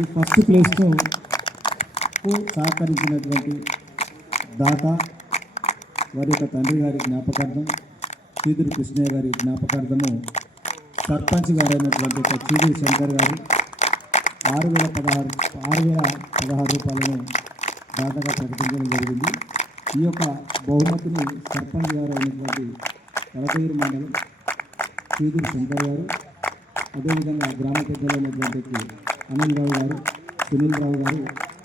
ఈ ఫస్ట్ ప్లేస్కు సహకరించినటువంటి దాత వారి యొక్క తండ్రి గారి జ్ఞాపకార్థం చీదురు కృష్ణయ్య గారి జ్ఞాపకార్థము సర్పంచ్ గారైనటువంటి చీదురు శంకర్ గారు 6,016 రూపాయలను దాతగా ప్రకటించడం జరిగింది. ఈ యొక్క బహుమతిని సర్పంచ్ గారు అయినటువంటి కడపగిరి మండలం చీదురు శంకర్ గారు, అదేవిధంగా గ్రామ పెద్దలైనటువంటి అనిల్ రావు గారు, సునీల్ రావు గారు,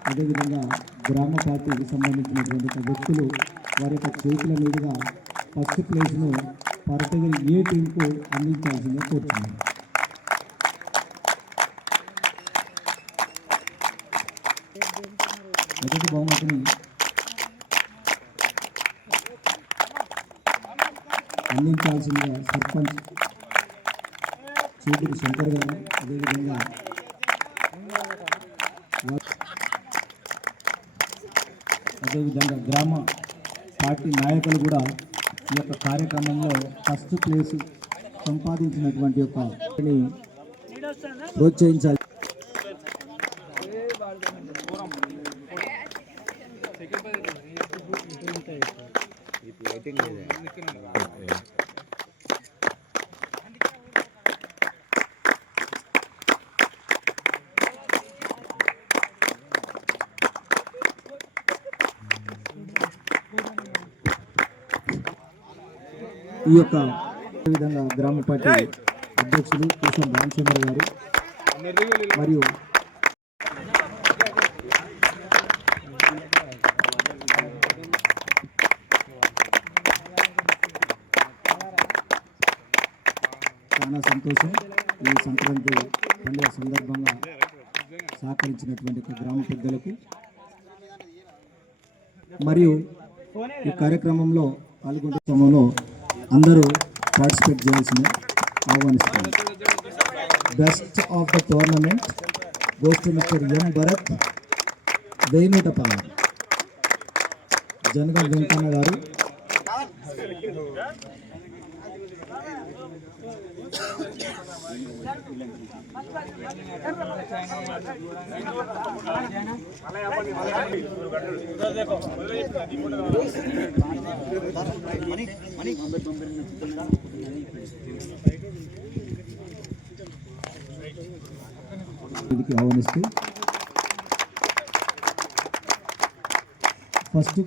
అదేవిధంగా గ్రామ పార్టీకి సంబంధించినటువంటి వ్యక్తులు వారి యొక్క చేతుల మీదుగా ఫస్ట్ ప్లేస్ను పరటగిరి ఏ టీంకు అందించాల్సిందిగా కోరుతున్నాను. మొదటి బహుమతిని అందించాల్సిందిగా సర్పంచ్ చీదురు శంకర్ గారు, అదేవిధంగా గ్రామ పార్టీ నాయకులు కూడా ఈ యొక్క కార్యక్రమంలో ఫస్ట్ ప్లేస్ సంపాదించినటువంటి యొక్క ప్రోత్సహించాలి. ఈ యొక్క విధంగా గ్రామ పార్టీ అధ్యక్షులు కోసం రామచంద్ర గారు మరియు చాలా సంతోషం. ఈ సంక్రాంతి పండుగ సందర్భంగా సహకరించినటువంటి గ్రామ పెద్దలకు మరియు ఈ కార్యక్రమంలో పాల్గొనే సమయంలో అందరూ పార్టిసిపేట్ చేయాల్సింది ఆహ్వానిస్తున్నారు. Best of the tournament goes to mister M Bharat, Venutapala, Janagam Venkanna garu, ఇదికి ఆహ్వానిస్తూ ఫస్ట్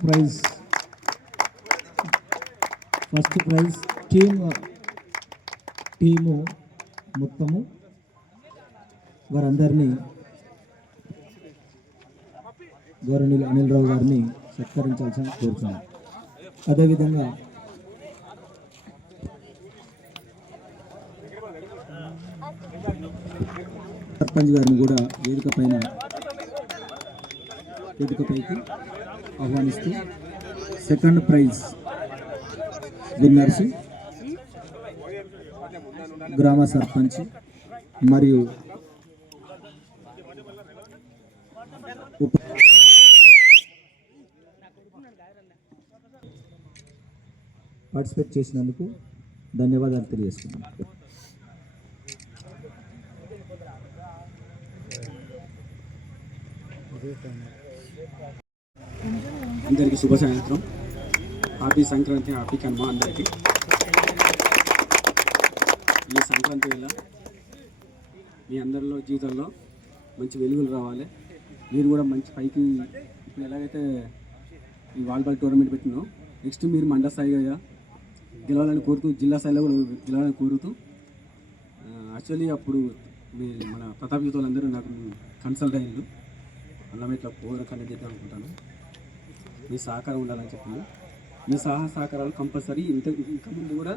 ప్రైజ్ టీము మొత్తము వారందరినీ గౌరవనీయులు అనిల్ రావు గారిని సత్కరించాల్సిన కోరుతున్నాను. అదేవిధంగా సర్పంచ్ గారిని కూడా వేదికపైకి ఆహ్వానిస్తూ సెకండ్ ప్రైజ్ విన్నర్స్ గ్రామ సర్పంచ్ మరియు పార్టిసిపేట్ చేసినందుకు ధన్యవాదాలు తెలియజేస్తున్నాను. అందరికీ శుభ సాయంత్రం. హ్యాపీ సంక్రాంతి, హ్యాపీ కనుమ అందరికీ. ఈ సంక్రాంతి వేళ మీ అందరిలో జీవితంలో మంచి వెలుగులు రావాలి. మీరు కూడా మంచి పైకి ఇప్పుడు ఎలాగైతే ఈ వాలీబాల్ టోర్నమెంట్ పెట్టినో నెక్స్ట్ మీరు మండల స్థాయిగా గెలవాలని కోరుతూ, జిల్లా స్థాయిలో కూడా గెలవాలని కోరుతూ, యాక్చువల్లీ అప్పుడు మన ప్రతాప్ యూత్ వాళ్ళందరూ నాకు కన్సల్ట్ అయ్యారు. అలా ఇట్లా ప్రోగ్రాం కండక్ట్ చేద్దాం అనుకుంటాను. మీ సహకారం ఉండాలని చెప్పింది. మీ సహకారాలు కంపల్సరీ ఇంకా ముందు కూడా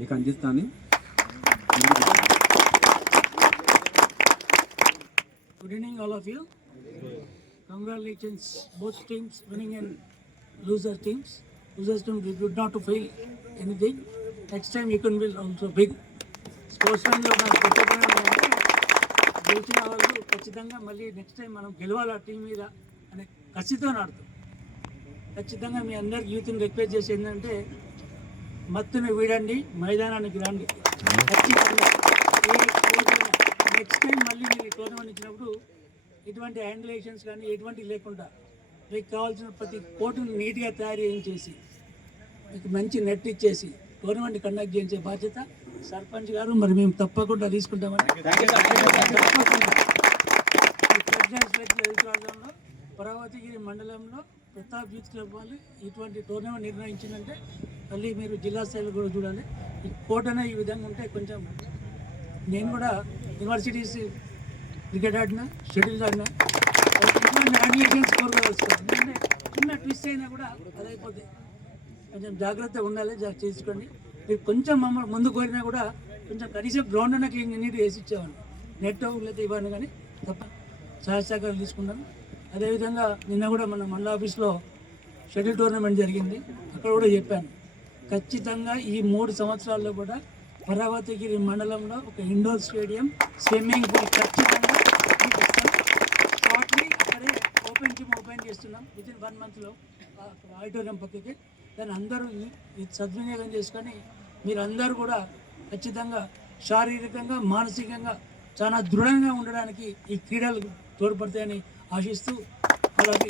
మీకు అందిస్తాను. Good evening all of you. Congratulations both teams winning and loser teams. Losers team did not to fail anything. Next time you can will also big. Sportsman లో నాకు ప్రత్యేకంగా గెలిచిన వాళ్ళు ఖచ్చితంగా మళ్ళీ నెక్స్ట్ టైం మనం గెలవాలి ఆ టీం మీద అనే కసితో ఆడుతాం. ఖచ్చితంగా మీ అందరికి యూత్ని రిక్వెస్ట్ చేసి ఏంటంటే మత్తుని వీడండి, మైదానానికి రండి. ఖచ్చితంగా నెక్స్ట్ టైం మళ్ళీ మీరు టోర్నమెంట్ ఇచ్చినప్పుడు ఎటువంటి హ్యాండిలేషన్స్ కానీ ఎటువంటి లేకుండా మీకు కావాల్సిన ప్రతి కోర్టును నీట్గా తయారు చేయించేసి మీకు మంచి నెట్ ఇచ్చేసి టోర్నమెంట్ కండక్ట్ చేయించే బాధ్యత సర్పంచ్ గారు మరి మేము తప్పకుండా తీసుకుంటామని తప్పకుండా ఈ ప్రెసిడెంట్స్ ఎదుగురాజంలో పర్వతగిరి మండలంలో ప్రతాప్ యూత్ క్లబ్ వాళ్ళు ఇటువంటి టోర్నమెంట్ నిర్ణయించిందంటే మళ్ళీ మీరు జిల్లా స్థాయిలో కూడా చూడాలి. ఈ కోర్ట్ అనే ఈ విధంగా ఉంటే కొంచెం నేను కూడా యూనివర్సిటీస్ క్రికెట్ ఆడినా షటిల్ ఆడినా ఇటువంటి హ్యాండిలేషన్స్ కోరుకోవాల్సుకున్నాను. ఎందుకంటే చిన్న ట్విస్ట్ అయినా కూడా అది అయిపోతుంది. కొంచెం జాగ్రత్తగా ఉండాలి, చేసుకోండి. మీరు కొంచెం మమ్మల్ని ముందు కోరినా కూడా కొంచెం కనీసం గ్రౌండ్ అన్న క్లీన్ నీట్గా వేసి ఇచ్చేవాడిని. నెట్ లేకపోతే ఇవ్వను కానీ తప్ప సహాయసహకారాలు తీసుకున్నాను. అదేవిధంగా నిన్న కూడా మన మండల ఆఫీస్లో షటిల్ టోర్నమెంట్ జరిగింది. అక్కడ కూడా చెప్పాను ఖచ్చితంగా ఈ 3 సంవత్సరాల్లో కూడా పర్వతగిరి మండలంలో ఒక ఇండోర్ స్టేడియం, స్విమ్మింగ్ పూల్ ఖచ్చితంగా షార్ట్లీ అక్కడే ఓపెన్ చేస్తున్నాం. వితిన్ 1 monthలో ఆడిటోరియం పక్కకి. దాన్ని అందరూ ఇది సద్వినియోగం చేసుకొని మీరు అందరూ కూడా ఖచ్చితంగా శారీరకంగా మానసికంగా చాలా దృఢంగా ఉండడానికి ఈ క్రీడలు తోడ్పడతాయని ఆశిస్తూ అలాగే